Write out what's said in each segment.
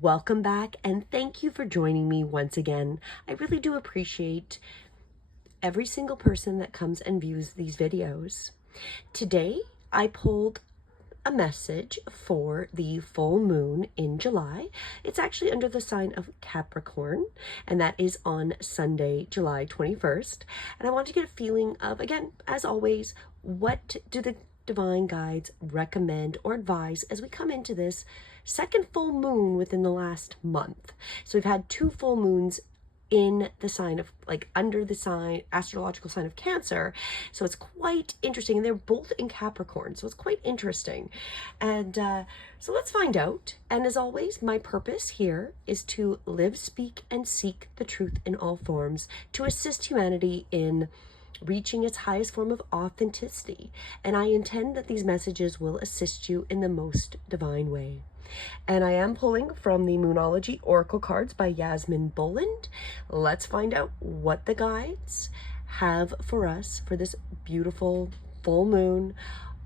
Welcome back, and thank you for joining me once again. I really do appreciate every single person that comes and views these videos. Today, I pulled a message for the full moon in July. It's actually under the sign of Capricorn, and that is on Sunday, July 21st. And I want to get a feeling of, again, as always, what do the divine guides recommend or advise as we come into this second full moon within the last month. So we've had two full moons in the sign of, like, under the sign, astrological sign of Cancer. So it's quite interesting. And they're both in Capricorn. So it's quite interesting. And so let's find out. And as always, my purpose here is to live, speak, and seek the truth in all forms, to assist humanity in reaching its highest form of authenticity. And I intend that these messages will assist you in the most divine way. And I am pulling from the Moonology Oracle cards by Yasmin Boland. Let's find out what the guides have for us for this beautiful full moon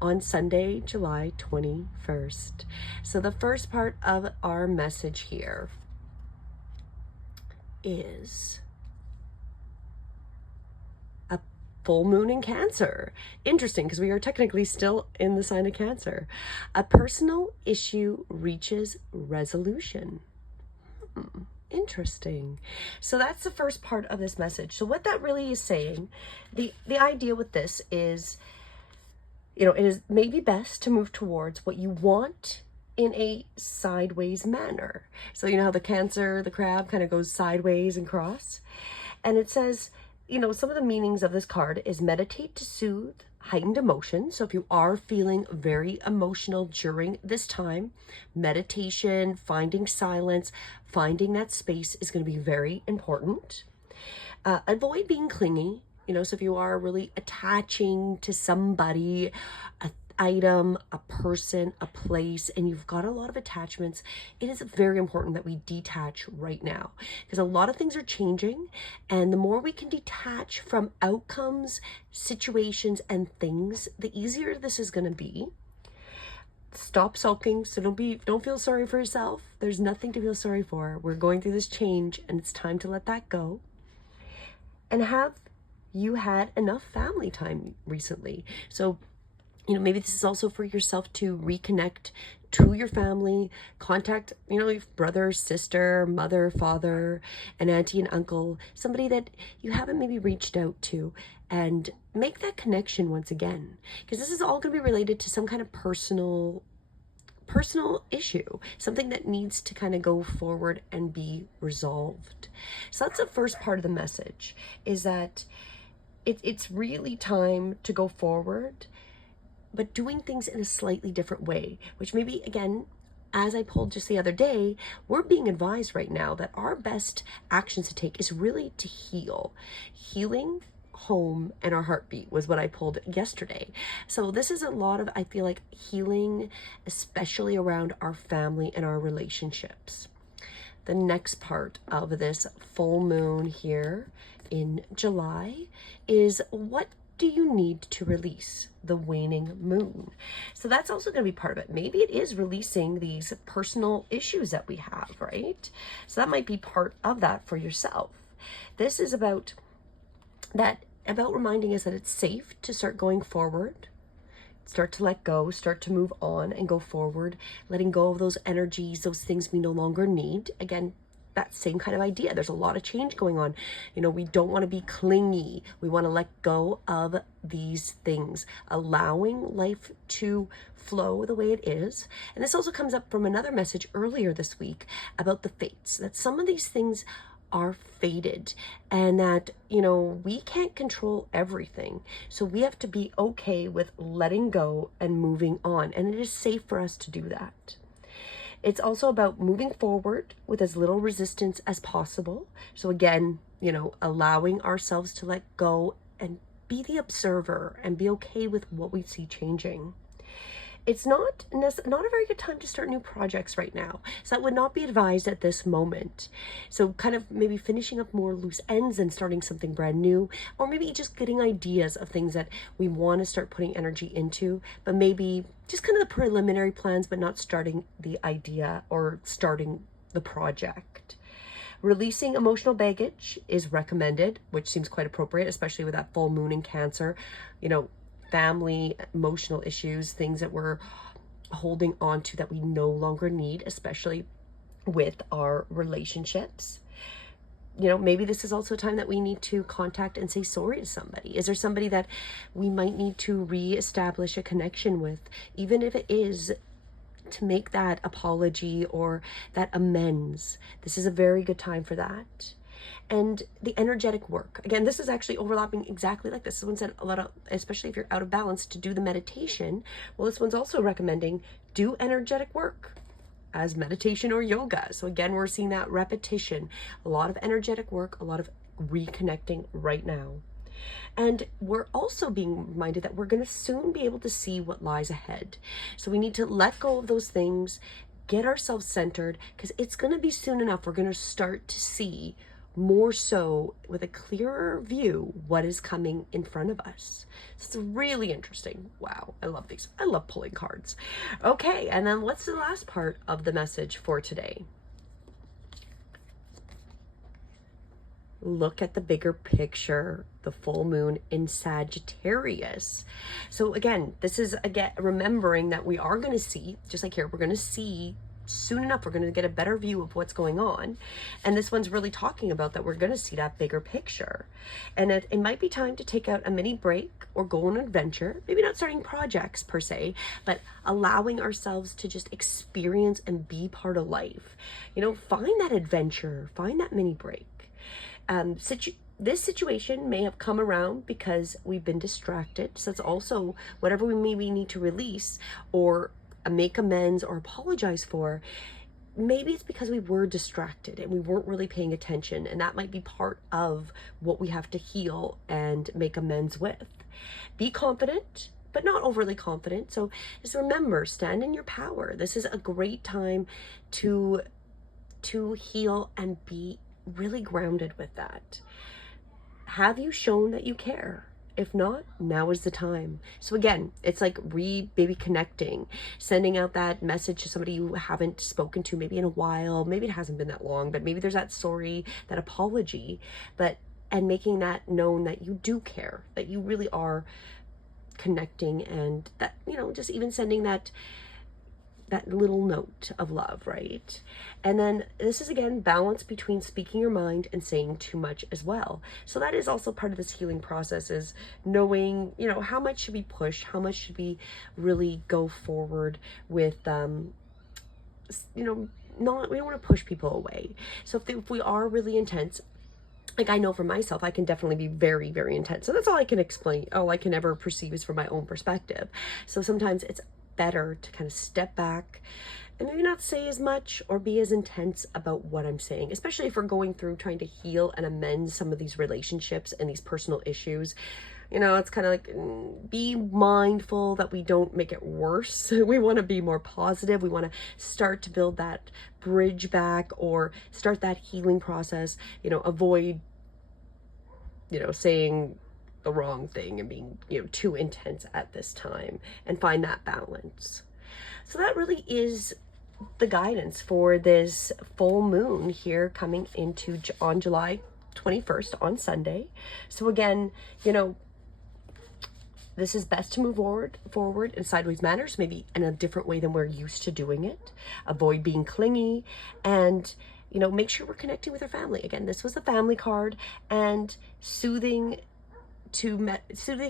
on Sunday, July 21st. So the first part of our message here is a full moon in Cancer. Interesting, because we are technically still in the sign of Cancer. A personal issue reaches resolution. Interesting. So that's the first part of this message. So what that really is saying, the idea with this is, it is maybe best to move towards what you want in a sideways manner. So you know how the Cancer, the crab, kind of goes sideways and cross? And it says, some of the meanings of this card is meditate to soothe heightened emotion. So if you are feeling very emotional during this time, meditation, finding silence, finding that space is going to be very important. Avoid being clingy. So if you are really attaching to somebody, a item, a person, a place, and you've got a lot of attachments, it is very important that we detach right now, because a lot of things are changing, and the more we can detach from outcomes, situations, and things, the easier this is going to be. Stop sulking. So don't feel sorry for yourself. There's nothing to feel sorry for. We're going through this change, and it's time to let that go. And have you had enough family time recently? So maybe this is also for yourself to reconnect to your family, contact, your brother, sister, mother, father, an auntie and uncle, somebody that you haven't maybe reached out to, and make that connection once again. Because this is all going to be related to some kind of personal issue, something that needs to kind of go forward and be resolved. So that's the first part of the message, is that it's really time to go forward, but doing things in a slightly different way, which maybe, again, as I pulled just the other day, we're being advised right now that our best actions to take is really to heal. Healing, home, and our heartbeat was what I pulled yesterday. So this is a lot of, I feel like, healing, especially around our family and our relationships. The next part of this full moon here in July is, what do you need to release? The waning moon. So that's also going to be part of it. Maybe it is releasing these personal issues that we have, right? So that might be part of that for yourself. This is about reminding us that it's safe to start going forward, start to let go, start to move on and go forward, letting go of those energies, those things we no longer need. Again, that same kind of idea. There's a lot of change going on. We don't want to be clingy. We want to let go of these things, allowing life to flow the way it is. And this also comes up from another message earlier this week about the fates, that some of these things are fated, and that, we can't control everything. So we have to be okay with letting go and moving on. And it is safe for us to do that. It's also about moving forward with as little resistance as possible. So again, allowing ourselves to let go and be the observer and be okay with what we see changing. It's not a very good time to start new projects right now. So that would not be advised at this moment. So kind of maybe finishing up more loose ends and starting something brand new, or maybe just getting ideas of things that we want to start putting energy into, but maybe just kind of the preliminary plans, but not starting the idea or starting the project. Releasing emotional baggage is recommended, which seems quite appropriate, especially with that full moon in Cancer. You know, family, emotional issues, things that we're holding on to that we no longer need, especially with our relationships. You know, maybe this is also a time that we need to contact and say sorry to somebody. Is there somebody that we might need to reestablish a connection with, even if it is to make that apology or that amends? This is a very good time for that. And the energetic work. Again, this is actually overlapping exactly like this. This one said a lot of, especially if you're out of balance, to do the meditation. Well, this one's also recommending do energetic work as meditation or yoga. So again, we're seeing that repetition, a lot of energetic work, a lot of reconnecting right now. And we're also being reminded that we're going to soon be able to see what lies ahead. So we need to let go of those things, get ourselves centered, because it's going to be soon enough. We're going to start to see more so with a clearer view what is coming in front of us. It's really interesting. Wow, I love these. I love pulling cards. Okay, and then what's the last part of the message for today? Look at the bigger picture, the full moon in Sagittarius. So again, this is again remembering that we are going to see, just like here, we're going to see soon enough, we're going to get a better view of what's going on. And this one's really talking about that we're going to see that bigger picture. And it might be time to take out a mini break or go on an adventure, maybe not starting projects per se, but allowing ourselves to just experience and be part of life. You know, find that adventure, find that mini break. This situation may have come around because we've been distracted. So it's also whatever we maybe need to release or make amends or apologize for. Maybe it's because we were distracted and we weren't really paying attention. And that might be part of what we have to heal and make amends with. Be confident, but not overly confident. So just remember, stand in your power. This is a great time to heal and be really grounded with that. Have you shown that you care? If not, now is the time. So again, it's like maybe connecting, sending out that message to somebody you haven't spoken to maybe in a while. Maybe it hasn't been that long, but maybe there's that sorry, that apology, and making that known that you do care, that you really are connecting, and that, you know, just even sending that little note of love, right? And then this is again balance between speaking your mind and saying too much as well. So that is also part of this healing process, is knowing, you know, how much should we push, how much should we really go forward with, you know, we don't want to push people away. So if we are really intense, like I know for myself, I can definitely be very, very intense. So that's all I can explain. All I can ever perceive is from my own perspective. So sometimes it's better to kind of step back and maybe not say as much or be as intense about what I'm saying, especially if we're going through trying to heal and amend some of these relationships and these personal issues. You know, it's kind of like, be mindful that we don't make it worse. We want to be more positive. We want to start to build that bridge back or start that healing process, you know, avoid, you know, saying the wrong thing and being, you know, too intense at this time, and find that balance. So that really is the guidance for this full moon here coming into on July 21st on Sunday. So again, you know, this is best to move forward in sideways manners, maybe in a different way than we're used to doing it. Avoid being clingy, and, you know, make sure we're connecting with our family. Again, this was the family card, and soothing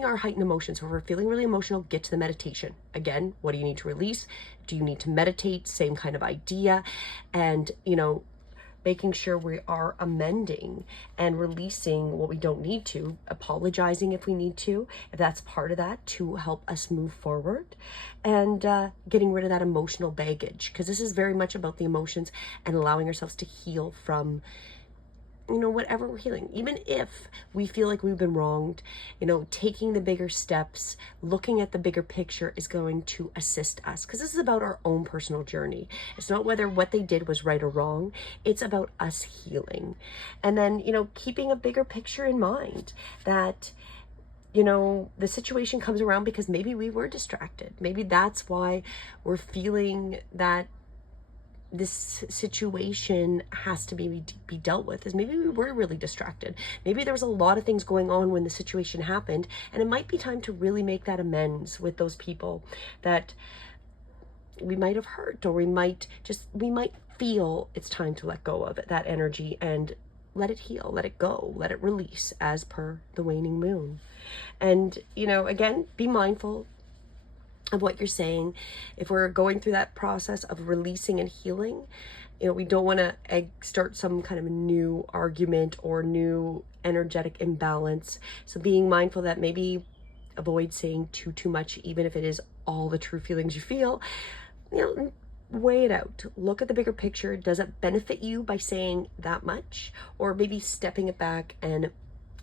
our heightened emotions. So if we're feeling really emotional, get to the meditation. Again, what do you need to release? Do you need to meditate? Same kind of idea. And, you know, making sure we are amending and releasing what we don't need to, apologizing if we need to, if that's part of that, to help us move forward, and getting rid of that emotional baggage, because this is very much about the emotions and allowing ourselves to heal from, you know, whatever we're healing. Even if we feel like we've been wronged, you know, taking the bigger steps, looking at the bigger picture is going to assist us, because this is about our own personal journey. It's not whether what they did was right or wrong. It's about us healing. And then, you know, keeping a bigger picture in mind, that, you know, the situation comes around because maybe we were distracted. Maybe that's why we're feeling that this situation has to be dealt with, is maybe we were really distracted. Maybe there was a lot of things going on when the situation happened, and it might be time to really make that amends with those people that we might have hurt, or we might feel it's time to let go of it, that energy, and let it heal, let it go, let it release as per the waning moon. And, again, be mindful of what you're saying. If we're going through that process of releasing and healing, we don't want to start some kind of new argument or new energetic imbalance. So being mindful that maybe avoid saying too much, even if it is all the true feelings you feel. Weigh it out. Look at the bigger picture. Does it benefit you by saying that much? Or maybe stepping it back and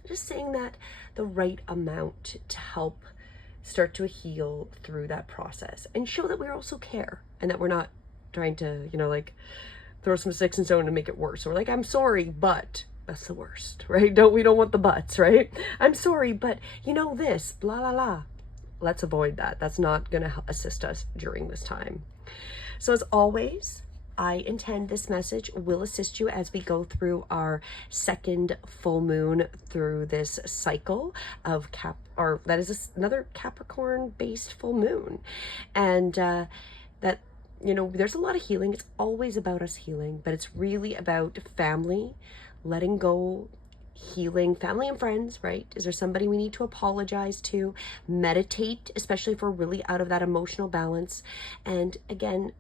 just saying that the right amount to help start to heal through that process, and show that we also care, and that we're not trying to, throw some sticks and stone to make it worse. Or I'm sorry, but that's the worst, right? We don't want the buts, right? I'm sorry, but this, blah, blah, blah. Let's avoid that. That's not going to assist us during this time. So as always, I intend this message will assist you as we go through our second full moon through this cycle of that is another Capricorn based full moon. And that, there's a lot of healing. It's always about us healing, but it's really about family, letting go, healing family and friends, right? Is there somebody we need to apologize to? Meditate, especially if we're really out of that emotional balance. And again,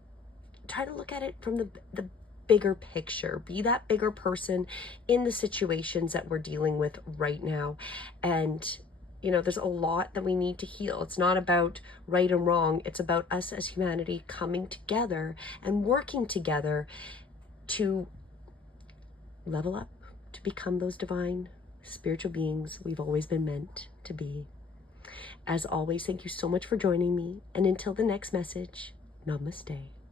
try to look at it from the bigger picture. Be that bigger person in the situations that we're dealing with right now. And there's a lot that we need to heal. It's not about right and wrong. It's about us as humanity coming together and working together to level up, to become those divine spiritual beings we've always been meant to be. As always, thank you so much for joining me. And until the next message, namaste.